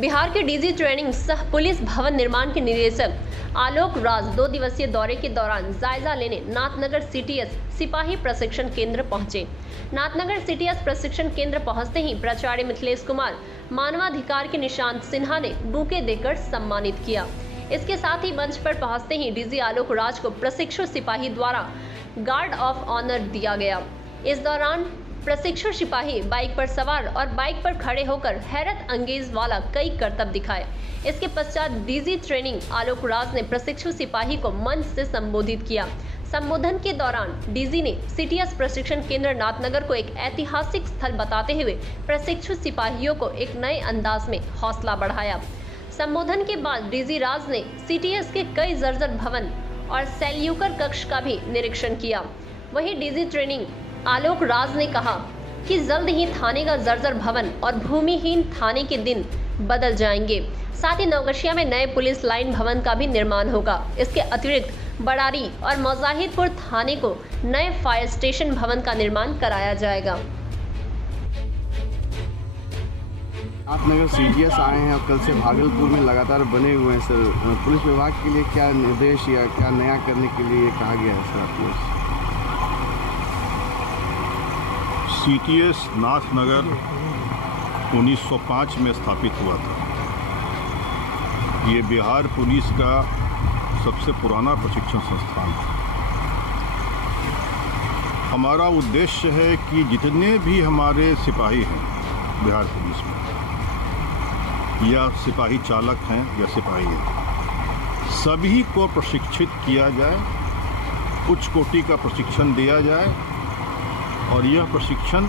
बिहार के DG training सह police भवन निर्माण के निदेशक आलोक राज 2 दिवसीय दौरे के दौरान जायजा लेने नाथनगर सीटीएस सिपाही प्रशिक्षण केंद्र पहुंचे। नाथनगर सीटीएस प्रशिक्षण केंद्र पहुंचते ही प्राचार्य मिथिलेश कुमार, मानवाधिकार के निशांत सिन्हा ने बुके देकर सम्मानित किया। इसके साथ ही मंच पर पहुंचते ही डीजी आलोक राज को प्रशिक्षु सिपाही द्वारा गार्ड ऑफ ऑनर दिया गया। इस दौरान प्रशिक्षु सिपाही बाइक पर सवार और बाइक पर खड़े होकर हैरत अंगेज वाला कई करतब दिखाए। इसके पश्चात डीजी ट्रेनिंग आलोक राज ने प्रशिक्षु सिपाही को मंच से संबोधित किया। संबोधन के दौरान डीजी ने सीटीएस प्रशिक्षण केंद्र नाथनगर को एक ऐतिहासिक स्थल बताते हुए प्रशिक्षु सिपाहियों को एक नए अंदाज में हौसला बढ़ाया। संबोधन के बाद डीजी राज ने सीटीएस के कई जर्जर भवन और सैल्यूकर कक्ष का भी निरीक्षण किया। वहीं डीजी ट्रेनिंग आलोक राज ने कहा कि जल्द ही थाने का जर्जर भवन और भूमिहीन थाने के दिन बदल जाएंगे। साथ ही नवगछिया में नए पुलिस लाइन भवन का भी निर्माण होगा। इसके अतिरिक्त बड़ारी और मुजाहिदपुर थाने को नए फायर स्टेशन भवन का निर्माण कराया जाएगा। नाथनगर सीटीएस आए हैं और कल से भागलपुर में लगातार बने हुए हैं सर। पुलिस विभाग के लिए क्या निर्देश या क्या नया करने के लिए कहा गया है सर आपको? सीटीएस नाथनगर 1905 में स्थापित हुआ था। ये बिहार पुलिस का सबसे पुराना प्रशिक्षण संस्थान है। हमारा उद्देश्य है कि जितने भी हमारे सिपाही हैं बिहार पुलिस में, या सिपाही चालक हैं या सिपाही हैं, सभी को प्रशिक्षित किया जाए, उच्च कोटि का प्रशिक्षण दिया जाए और यह प्रशिक्षण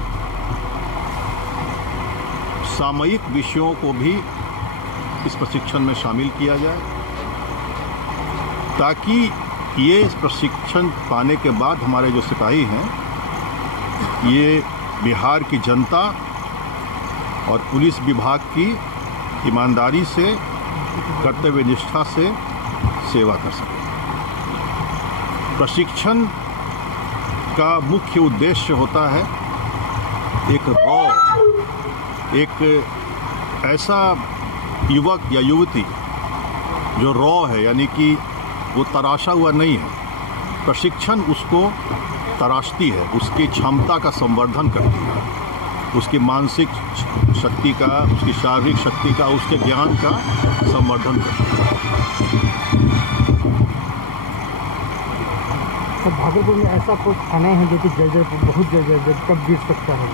सामयिक विषयों को भी इस प्रशिक्षण में शामिल किया जाए, ताकि ये इस प्रशिक्षण पाने के बाद हमारे जो सिपाही हैं ये बिहार की जनता और पुलिस विभाग की ईमानदारी से, कर्तव्य निष्ठा से सेवा कर सकें। प्रशिक्षण का मुख्य उद्देश्य होता है एक ऐसा युवक या युवती जो रॉ है, यानी कि वो तराशा हुआ नहीं है। प्रशिक्षण उसको तराशती है, उसकी क्षमता का संवर्धन करती है, उसकी मानसिक शक्ति का, उसकी शारीरिक शक्ति का, उसके ज्ञान का संवर्धन करती है। तो भागलपुर में ऐसा कुछ थाना है जो कि जर्जर बहुत जर्जर कब गिर सकता है,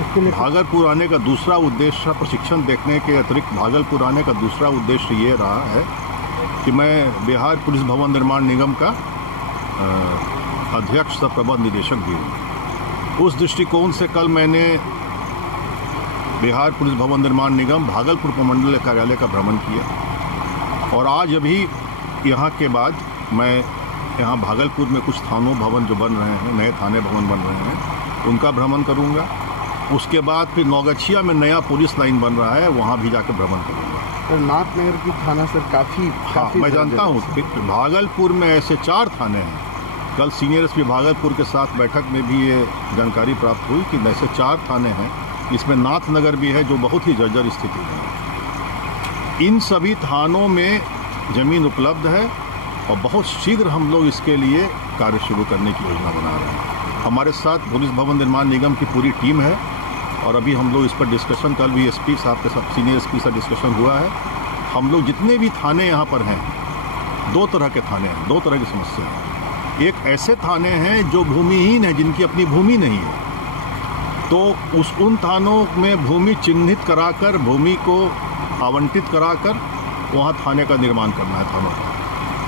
इसके लिए भागलपुर आने का दूसरा उद्देश्य, प्रशिक्षण देखने के अतिरिक्त भागलपुर आने का दूसरा उद्देश्य ये रहा है कि मैं बिहार पुलिस भवन निर्माण निगम का अध्यक्ष सह प्रबंध निदेशक भी हूँ। उस दृष्टिकोण से कल मैंने बिहार पुलिस भवन निर्माण निगम भागलपुर प्रमंडल कार्यालय का भ्रमण किया और आज अभी यहाँ के बाद मैं यहाँ भागलपुर में कुछ थानों भवन जो बन रहे हैं, नए थाने भवन बन रहे हैं, उनका भ्रमण करूँगा। उसके बाद फिर नवगछिया में नया पुलिस लाइन बन रहा है, वहाँ भी जाकर भ्रमण करूँगा। सर नाथनगर की थाना सर काफ़ी मैं जानता हूँ भागलपुर में ऐसे 4 थाने हैं। कल सीनियर एसपी भागलपुर के साथ बैठक में भी ये जानकारी प्राप्त हुई कि ऐसे 4 थाने हैं, इसमें नाथनगर भी है जो बहुत ही जर्जर स्थिति में है। इन सभी थानों में ज़मीन उपलब्ध है और बहुत शीघ्र हम लोग इसके लिए कार्य शुरू करने की योजना बना रहे हैं। हमारे साथ पुलिस भवन निर्माण निगम की पूरी टीम है और अभी हम लोग इस पर डिस्कशन, कल भी एसपी साहब के साथ, सीनियर एसपी से डिस्कशन हुआ है। हम लोग जितने भी थाने यहाँ पर हैं, 2 तरह के थाने हैं, 2 तरह की समस्या है। एक ऐसे थाने हैं जो भूमिहीन हैं, जिनकी अपनी भूमि नहीं है, तो उन थानों में भूमि चिन्हित कराकर, भूमि को आवंटित कराकर वहाँ थाने का निर्माण करना है थानों का।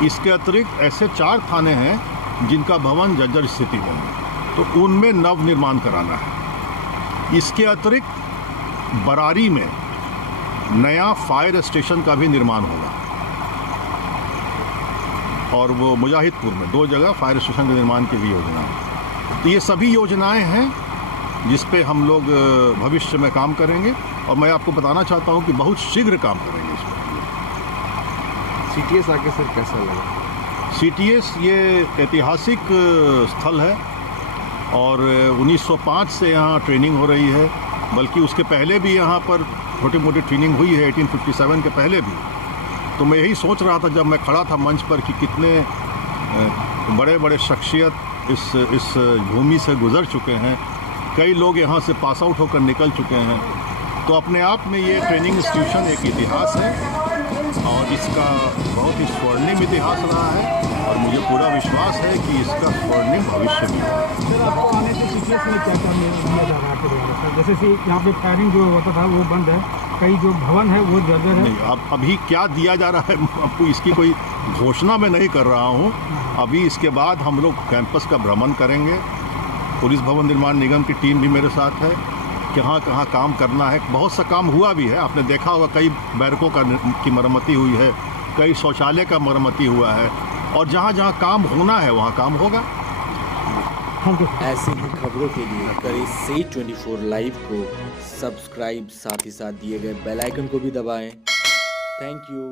इसके अतिरिक्त ऐसे 4 थाने हैं जिनका भवन जर्जर स्थिति में है, तो उनमें नव निर्माण कराना है। इसके अतिरिक्त बरारी में नया फायर स्टेशन का भी निर्माण होगा और वो मुजाहिदपुर में 2 जगह फायर स्टेशन के निर्माण की भी योजना है। तो ये सभी योजनाएं हैं जिस पे हम लोग भविष्य में काम करेंगे और मैं आपको बताना चाहता हूं कि बहुत शीघ्र काम करेंगे इस पर। सीटीएस आके सर कैसा लगा? सीटीएस ये ऐतिहासिक स्थल है और 1905 से यहाँ ट्रेनिंग हो रही है, बल्कि उसके पहले भी यहाँ पर छोटी मोटी ट्रेनिंग हुई है 1857 के पहले भी। तो मैं यही सोच रहा था जब मैं खड़ा था मंच पर कि कितने बड़े बड़े शख्सियत इस भूमि से गुजर चुके हैं, कई लोग यहाँ से पास आउट होकर निकल चुके हैं। तो अपने आप में ये ट्रेनिंग इंस्टीट्यूशन एक इतिहास है और इसका बहुत ही स्वर्णिम इतिहास रहा है और मुझे पूरा विश्वास है कि इसका स्वर्णिम भविष्य भी है। सर, आपको आने से सीटीएस में क्या क्या मिला जा रहा है सर? जैसे कि यहाँ पे फायरिंग जो होता था वो बंद है, कई जो भवन है वो जर्जर है। नहीं, अब अभी क्या दिया जा रहा है आपको इसकी कोई घोषणा मैं नहीं कर रहा हूँ। अभी इसके बाद हम लोग कैंपस का भ्रमण करेंगे। पुलिस भवन निर्माण निगम की टीम भी मेरे साथ है, कहाँ कहाँ काम करना है। बहुत सा काम हुआ भी है, आपने देखा होगा कई बैरकों की मरम्मती हुई है, कई शौचालय का मरम्मती हुआ है और जहाँ जहाँ काम होना है वहाँ काम होगा। ऐसे ही खबरों के लिए करें से 24 लाइव को सब्सक्राइब, साथ ही साथ दिए गए बेल आइकन को भी दबाएं। Thank you.